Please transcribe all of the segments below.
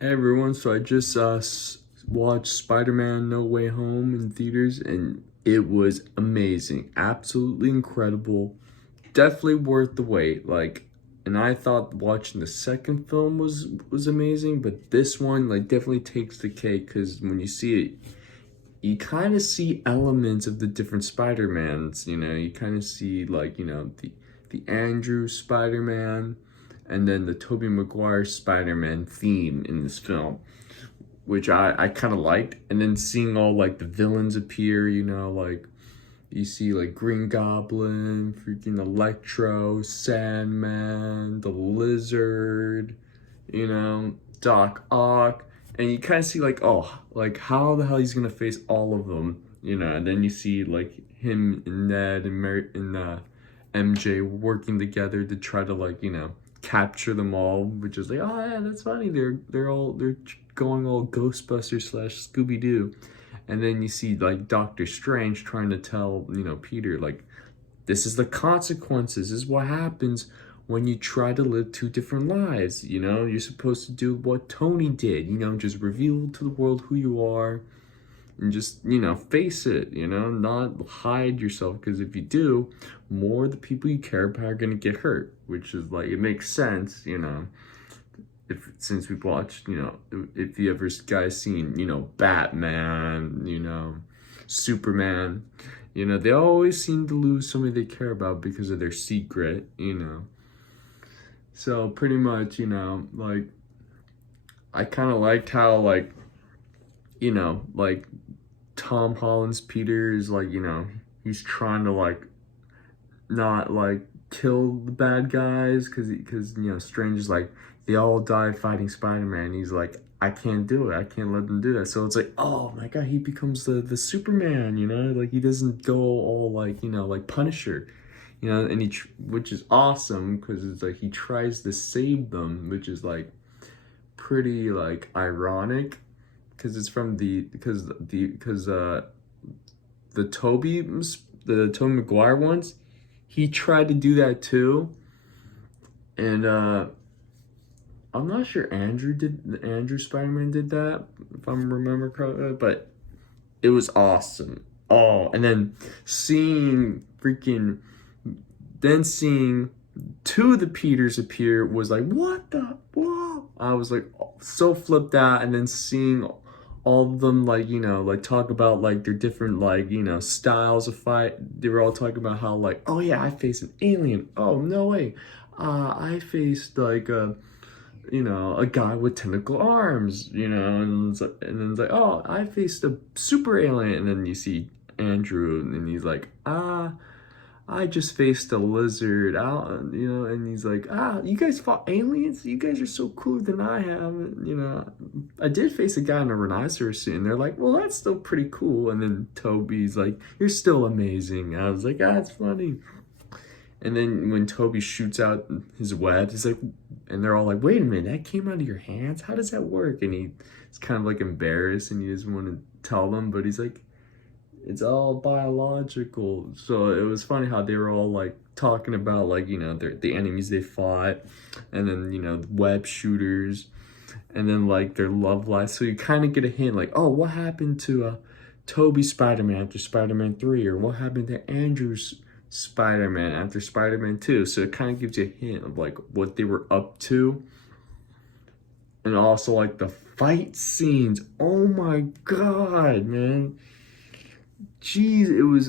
Hey everyone, so I just watched Spider-Man No Way Home in theaters and it was amazing. Absolutely incredible. Definitely worth the wait. And I thought watching the second film was amazing, but this one definitely takes the cake cuz when you see it, you kind of see elements of the different Spider-Mans, you kind of see the Andrew Spider-Man and then the Tobey Maguire Spider-Man theme in this film, which I kind of liked. And then seeing all the villains appear, you see Green Goblin, freaking Electro, Sandman, the Lizard, Doc Ock, and you kind of see how the hell he's gonna face all of them, and then you see him and Ned and MJ working together to try to capture them all, which is oh yeah, that's funny. They're going all Ghostbusters slash Scooby Doo, and then you see Doctor Strange trying to tell Peter this is the consequences. This is what happens when you try to live two different lives. You're supposed to do what Tony did. Just reveal to the world who you are and just face it, not hide yourself, because if you do, more of the people you care about are going to get hurt, which is it makes sense, if since we've watched, if you ever guys seen Batman, Superman, they always seem to lose somebody they care about because of their secret. So pretty much, I kind of liked how Tom Holland's Peter is he's trying to not kill the bad guys, because Strange is they all died fighting Spider-Man. He's I can't do it. I can't let them do that. So it's oh my god, he becomes the Superman. He doesn't go all Punisher. And which is awesome, because it's he tries to save them, which is pretty ironic, because it's from the Tobey Maguire ones, he tried to do that too, and I'm not sure Andrew Spider-Man did that, if I remember correctly, but it was awesome. Oh, and then seeing seeing two of the Peters appear was what the whoa. I was so flipped out, and then seeing all of them talk about their different styles of fight. They were all talking about how oh yeah, I faced an alien. Oh no way. I faced a guy with tentacle arms, and then it's oh, I faced a super alien. And then you see Andrew, and he's I just faced a lizard out, and he's you guys fought aliens? You guys are so cooler than I have. I did face a guy in a rhinoceros suit, and they're well, that's still pretty cool. And then Toby's you're still amazing. I was that's funny. And then when Toby shoots out his web, he's and they're all wait a minute, that came out of your hands? How does that work? And he's kind of embarrassed, and he doesn't want to tell them, but he's it's all biological. So it was funny how they were all talking about the enemies they fought, and then the web shooters, and then their love life. So you kind of get a hint oh, what happened to Tobey Spider-Man after Spider-Man 3, or what happened to Andrew's Spider-Man after Spider-Man 2. So it kind of gives you a hint of what they were up to. And also the fight scenes. Oh my god, man. Jeez, it was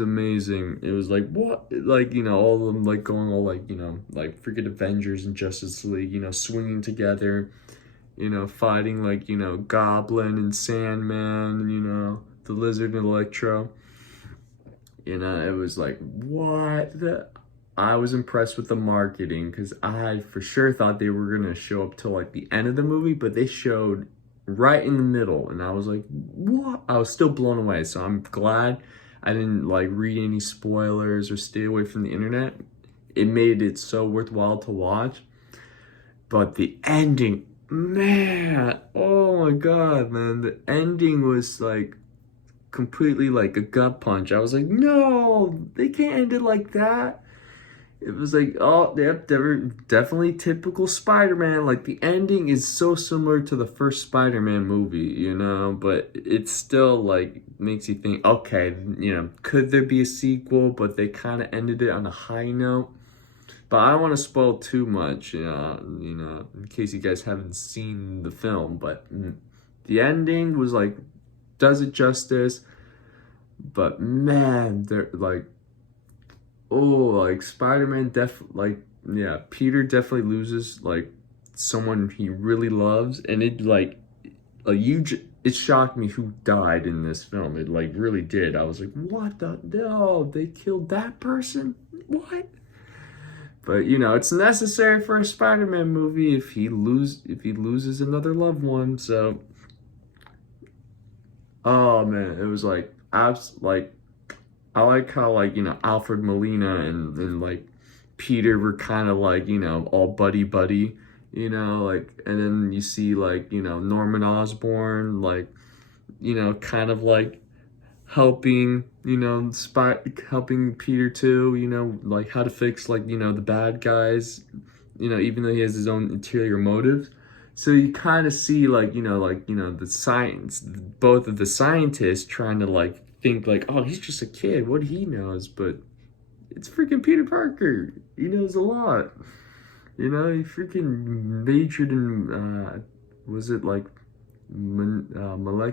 amazing. It was what, all of them going all freaking Avengers and Justice League, swinging together, fighting Goblin and Sandman, the Lizard and Electro. It was what the. I was impressed with the marketing, because I for sure thought they were gonna show up till the end of the movie, but they showed right in the middle, and I was what? I was still blown away. So I'm glad I didn't read any spoilers or stay away from the internet. It made it so worthwhile to watch. But the ending, man, oh my god, man, the ending was completely a gut punch. I was no, they can't end it like that. It was like, oh, yep, definitely typical Spider-Man. Like, the ending is so similar to the first Spider-Man movie, you know, but it still, like, makes you think, okay, you know, could there be a sequel? But they kind of ended it on a high note. But I don't want to spoil too much, you know, in case you guys haven't seen the film. But the ending was, like, does it justice. But, man, they're, like, oh, like Spider-Man like yeah, Peter definitely loses like someone he really loves, and it like a huge it shocked me who died in this film. It like really did. I was like, what the no, they killed that person? What? But you know, it's necessary for a Spider-Man movie if he loses another loved one. So oh man, it was like like I like how like, you know, Alfred Molina and like Peter were kind of like, you know, all buddy, you know, like, and then you see like, you know, Norman Osborn, like, you know, kind of like helping, you know, helping Peter too, you know, like how to fix like, you know, the bad guys, you know, even though he has his own interior motives. So you kind of see like, you know, the science, both of the scientists trying to like think like, oh, he's just a kid, what he knows, but it's freaking Peter Parker. He knows a lot. You know, he freaking majored in, was it like molecular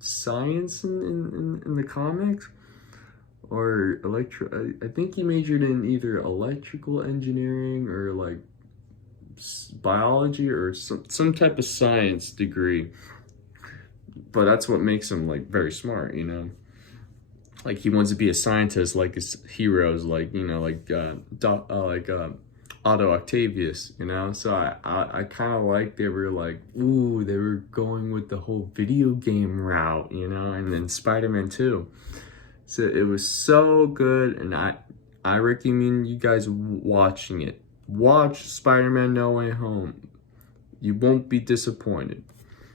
science in the comics? Or I think he majored in either electrical engineering or like biology or some type of science degree. But that's what makes him like very smart, you know? Like he wants to be a scientist like his heroes, like, you know, like Otto Octavius, you know. So I kind of like they were like, ooh, they were going with the whole video game route, you know. And then Spider-Man 2, so it was so good, and I recommend you guys watching it. Watch Spider-Man No Way Home. You won't be disappointed.